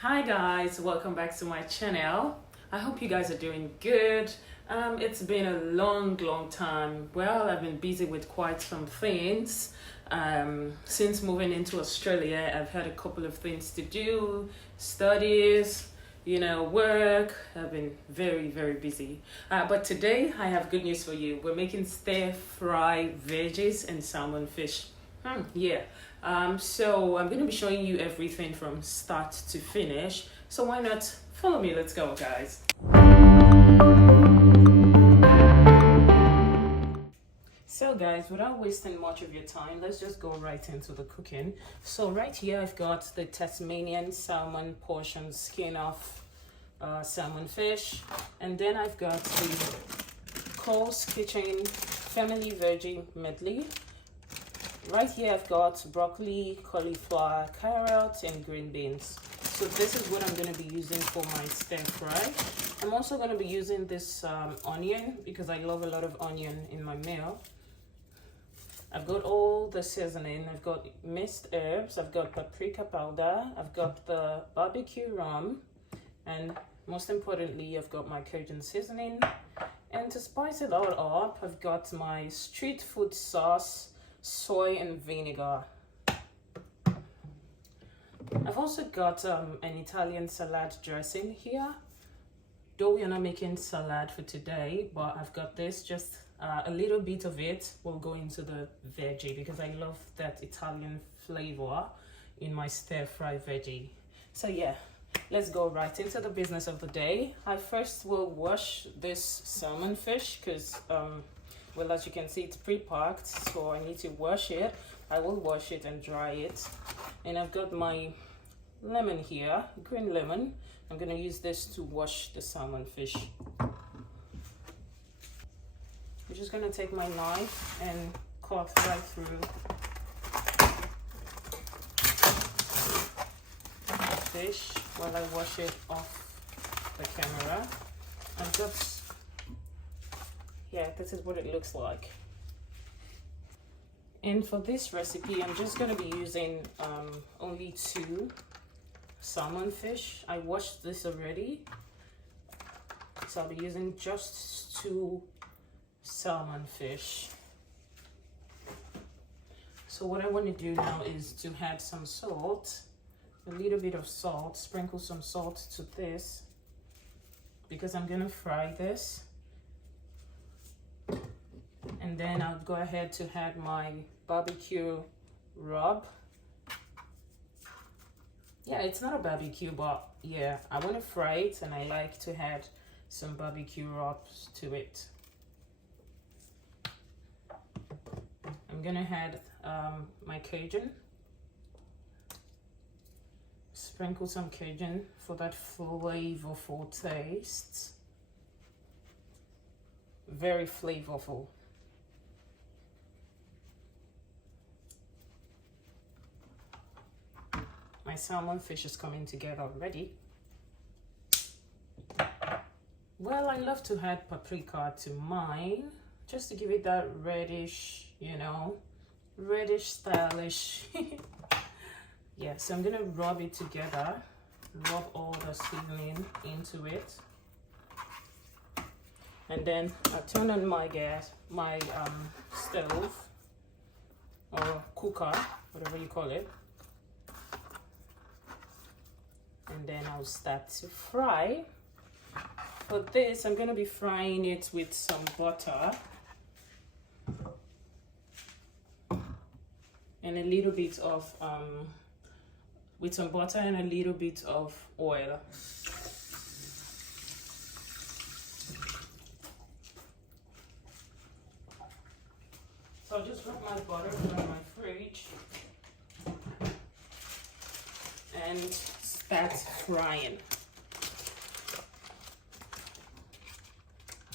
Hi guys, welcome back to my channel. I hope you guys are doing good. It's been a long time. Well, I've been busy with quite some things. Since moving into Australia, I've had a couple of things to do, studies, work. I've been very busy. But today I have good news for you. We're making stir fry veggies and salmon fish. Yeah. So I'm going to be showing you everything from start to finish. So why not follow me? Let's go, guys. So guys, without wasting much of your time, let's just go right into the cooking. So right here, I've got the Tasmanian salmon portion skin off salmon fish. And then I've got the Cole's Kitchen family veggie medley. Right here I've got broccoli, cauliflower, carrots, and green beans. So this is what I'm going to be using for my stir fry. I'm also going to be using this onion because I love a lot of onion in my meal. I've got all the seasoning. I've got minced herbs, I've got paprika powder, I've got the barbecue rum, and most importantly I've got my Cajun seasoning. And to spice it all up, I've got my street food sauce, soy and vinegar. I've also got an Italian salad dressing here. Though we are not making salad for today, but I've got this, just a little bit of it will go into the veggie because I love that Italian flavor in my stir fry veggie. So yeah, let's go right into the business of the day. I first will wash this salmon fish because well, as you can see, it's pre-packed, so I need to wash it. I will wash it and dry it. And I've got my lemon here, green lemon. I'm gonna use this to wash the salmon fish. I'm just gonna take my knife and cut right through the fish while I wash it off the camera. I've got, yeah, this is what it looks like. And for this recipe, I'm just going to be using only 2 salmon fish. I washed this already, so I'll be using just 2 salmon fish. So what I want to do now is to add some salt, a little bit of salt, sprinkle some salt to this because I'm going to fry this. And then I'll go ahead to add my barbecue rub. Yeah, it's not a barbecue, but yeah, I want to fry it and I like to add some barbecue rubs to it. I'm gonna add my Cajun. Sprinkle some Cajun for that flavorful taste. Very flavorful. My salmon fish is coming together already. Well, I love to add paprika to mine just to give it that reddish, reddish stylish. Yeah, so I'm gonna rub it together, rub all the seasoning into it. And then I turn on my gas, my stove or cooker, whatever you call it. And then I'll start to fry. For this, I'm going to be frying it with some butter and a little bit of with some butter and a little bit of oil. So I'll just put my butter in my fridge and start frying.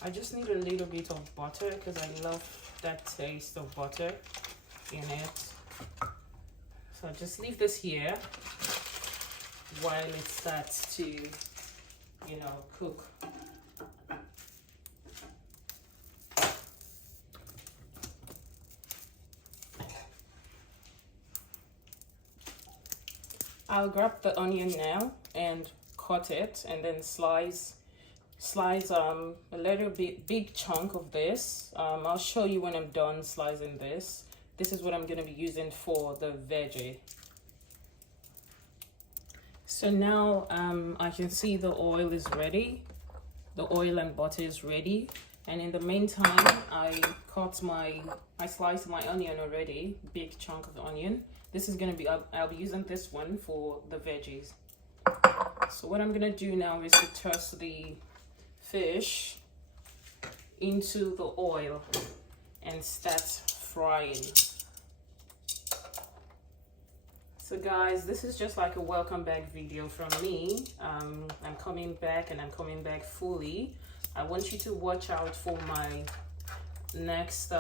I just need a little bit of butter because I love that taste of butter in it. So I'll just leave this here while it starts to, cook. I'll grab the onion now and cut it, and then slice a little bit big chunk of this. I'll show you when I'm done slicing this. This is what I'm going to be using for the veggie. So now I can see the oil is ready. The oil and butter is ready. And in the meantime, I sliced my onion already, big chunk of onion. This is gonna be, I'll be using this one for the veggies. So what I'm gonna do now is to toss the fish into the oil and start frying. So guys, this is just like a welcome back video from me. I'm coming back, and I'm coming back fully. I want you to watch out for my next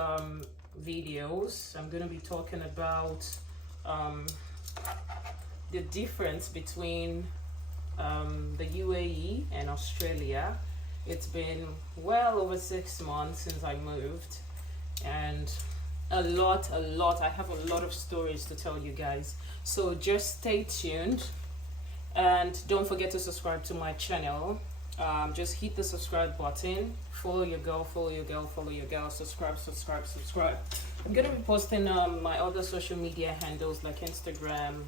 videos. I'm going to be talking about the difference between the UAE and Australia. It's been well over 6 months since I moved, and I have a lot of stories to tell you guys. So just stay tuned, and don't forget to subscribe to my channel. Just hit the subscribe button. Follow your girl, subscribe. I'm gonna be posting my other social media handles like Instagram,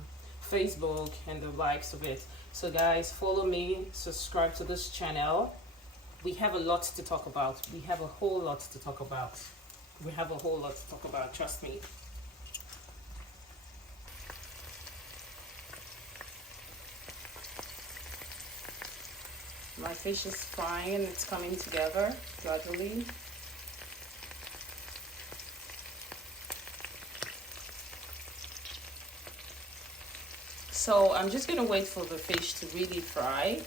Facebook, and the likes of it. So guys, follow me, subscribe to this channel. We have a lot to talk about. We have a whole lot to talk about. Trust me. My fish is frying, it's coming together gradually. So I'm just gonna wait for the fish to really fry,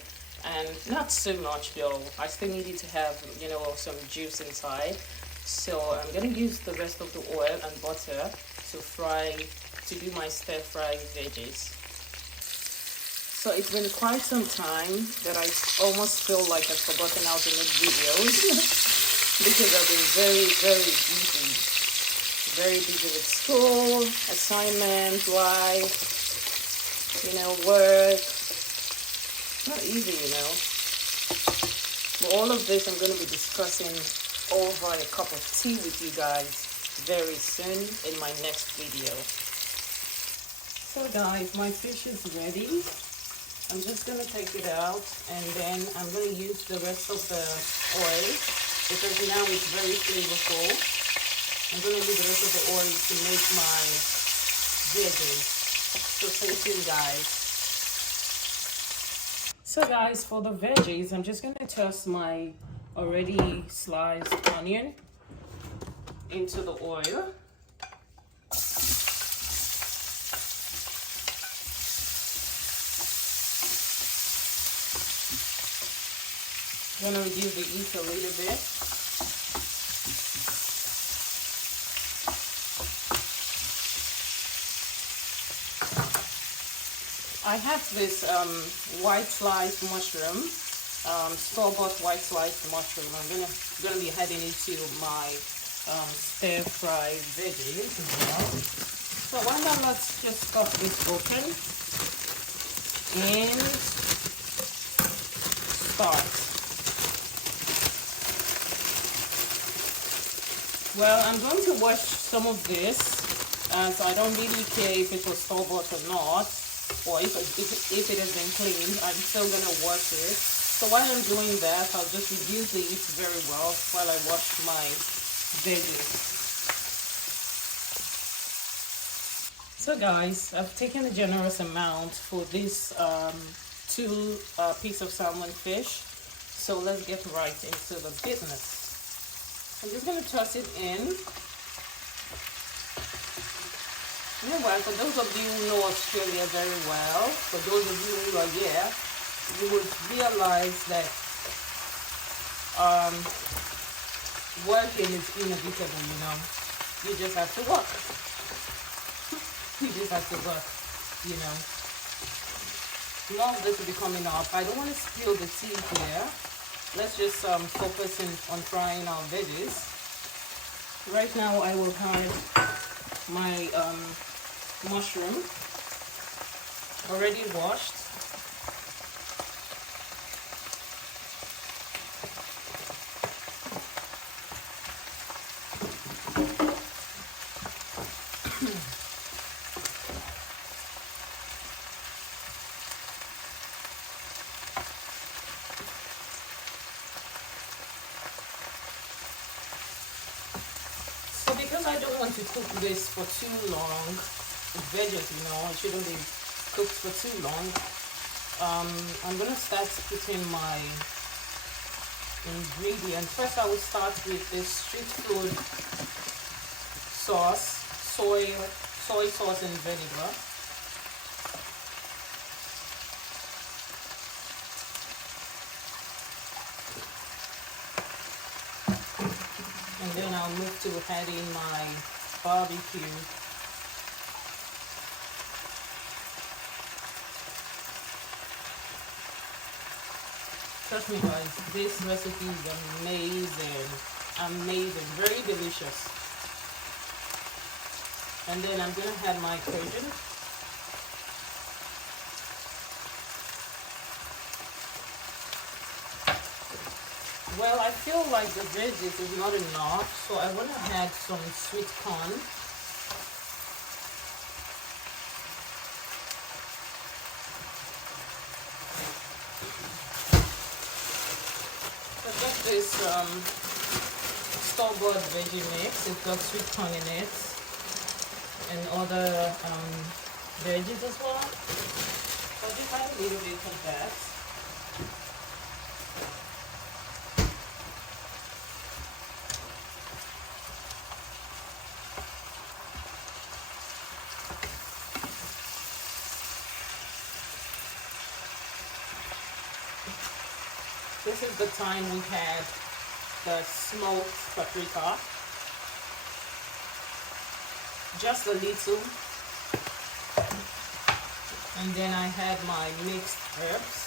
and not so much though. I still need it to have, you know, some juice inside. So I'm gonna use the rest of the oil and butter to do my stir fry veggies. So it's been quite some time that I almost feel like I've forgotten how to make videos because I've been very busy with school, assignment, life, you know, work. Not easy, you know. But all of this I'm going to be discussing over a cup of tea with you guys very soon in my next video. So guys, my fish is ready. I'm just going to take it out, and then I'm going to use the rest of the oil because now it's very flavorful. I'm going to use the rest of the oil to make my veggies. So stay tuned, guys. So guys, for the veggies, I'm just going to toss my already sliced onion into the oil. I'm going to reduce the heat a little bit. I have this white sliced mushroom, store-bought white sliced mushroom. I'm gonna be adding it to my stir fry veggies as well. So why not, let's just cut this open and start. Well, I'm going to wash some of this, so I don't really care if it was store-bought or not, or if it has been cleaned. I'm still going to wash it. So while I'm doing that, I'll just reduce the heat very well while I wash my veggies. So guys, I've taken a generous amount for this 2 piece of salmon fish. So let's get right into the business. I'm just going to toss it in. Meanwhile, for those of you who know Australia very well, for those of you who are here, you would realize that working is inevitable, you know. You just have to work. You just have to work, you know. More of this will be coming up. I don't want to spill the tea here. Let's just focus on frying our veggies. Right now I will add my mushroom. already washed. So because I don't want to cook this for too long, veggies, it shouldn't be cooked for too long. I'm gonna start putting my ingredients. First, I will start with this street food sauce, soy sauce and vinegar. And then I'll move to adding my barbecue. Trust me guys, this recipe is amazing. Amazing, very delicious. And then I'm gonna add my Cajun. Well, I feel like the veggies is not enough, so I want to add some sweet corn. So just this store-bought veggie mix. It's got sweet corn in it and other veggies as well. So just add a little bit of that. This is the time we had the smoked paprika, just a little, and then I had my mixed herbs.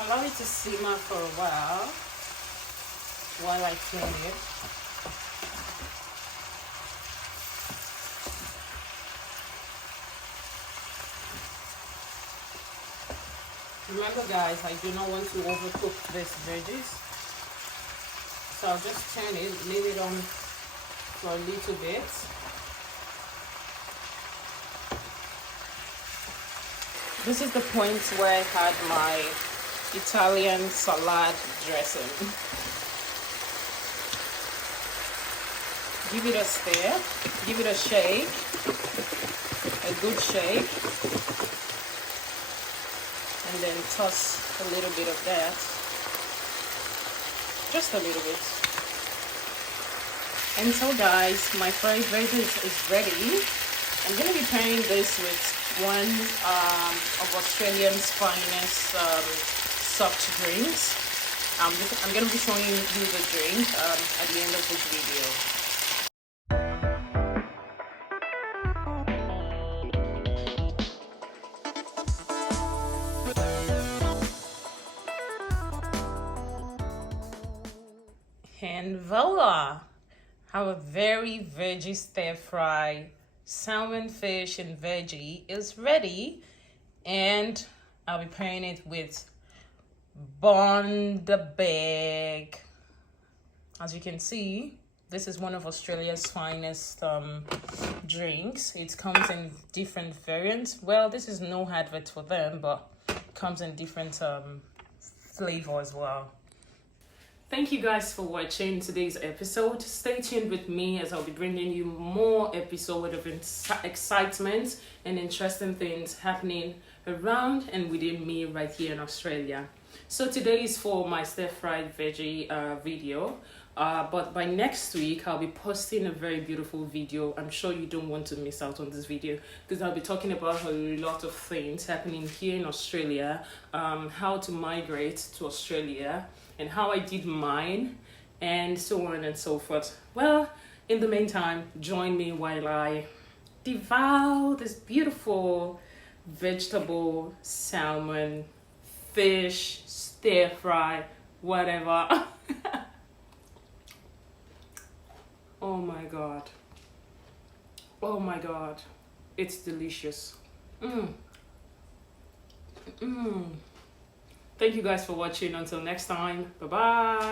Allow it to simmer for a while I turn it. Remember guys, I do not want to overcook this veggies. So I'll just turn it, leave it on for a little bit. This is the point where I had my Italian salad dressing. Give it a stir, give it a shake, a good shake, and then toss a little bit of that, just a little bit. And so guys, my fried veggies is ready. I'm going to be pairing this with one of Australia's finest soft drinks. I'm going to be showing you the drink at the end of this video. And voila! Our very veggie stir fry salmon, fish, and veggie is ready. And I'll be pairing it with Bag. As you can see, this is one of Australia's finest drinks. It comes in different variants. Well, this is no advert for them, but it comes in different flavor as well. Thank you guys for watching today's episode. Stay tuned with me as I'll be bringing you more episodes of excitement and interesting things happening around and within me right here in Australia. So today is for my stir-fried veggie video. But by next week, I'll be posting a very beautiful video. I'm sure you don't want to miss out on this video because I'll be talking about a lot of things happening here in Australia, how to migrate to Australia, and how I did mine, and so on and so forth. Well, in the meantime, join me while I devour this beautiful vegetable salmon fish, stir fry, whatever. Oh my god. Oh my god. It's delicious. Thank you guys for watching. Until next time. Bye bye.